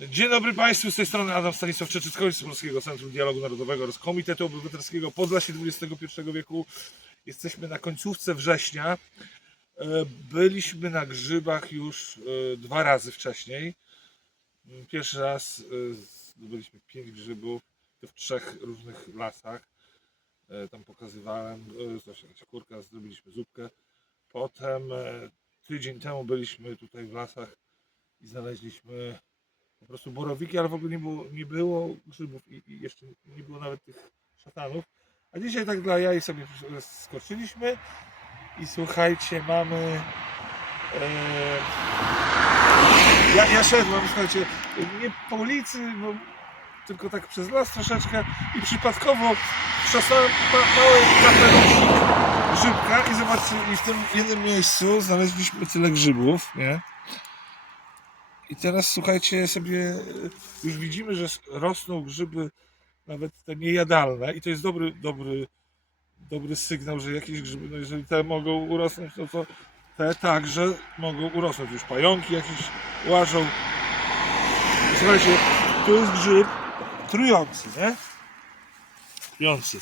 Dzień dobry Państwu, z tej strony Adam Stanisław Czeczyckowicz z Polskiego Centrum Dialogu Narodowego oraz Komitetu Obywatelskiego Podlasie XXI wieku. Jesteśmy na końcówce września. E, Byliśmy na grzybach już e, dwa razy wcześniej. Pierwszy raz e, zdobyliśmy pięć grzybów w trzech różnych lasach. Tam pokazywałem, zresztą kurka, zrobiliśmy zupkę. Potem tydzień temu byliśmy tutaj w lasach i znaleźliśmy po prostu borowiki, ale w ogóle nie było, nie było grzybów i, i jeszcze nie było nawet tych szatanów. A dzisiaj tak dla jaj sobie skoczyliśmy i słuchajcie, mamy. E, ja, ja szedłem, słuchajcie, nie po ulicy, bo tylko tak przez las troszeczkę i przypadkowo przestałem ma, mały kapelusik grzybka i zobaczcie, i w tym jednym miejscu znaleźliśmy tyle grzybów, nie? I teraz słuchajcie sobie, e, już widzimy, że rosną grzyby nawet te niejadalne i to jest dobry, dobry, dobry sygnał, że jakieś grzyby, no jeżeli te mogą urosnąć, no to te także mogą urosnąć. Już pająki jakieś łażą. Słuchajcie, to jest grzyb trujący, nie? Trujący.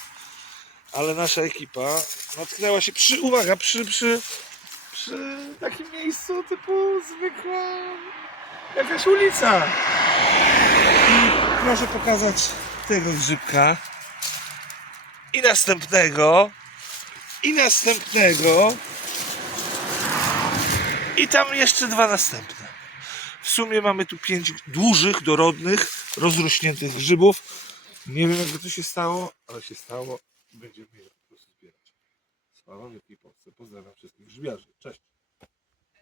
Ale nasza ekipa natknęła się przy, uwaga, przy, przy, przy takim miejscu typu zwykła jakaś ulica. I proszę pokazać tego grzybka. I następnego. I następnego. I tam jeszcze dwa następne. W sumie mamy tu pięć dużych, dorodnych, rozrośniętych grzybów. Nie wiem jak to się stało, ale się stało będziemy je Wielkiej Polsce. Pozdrawiam wszystkich grzybiarzy. Cześć.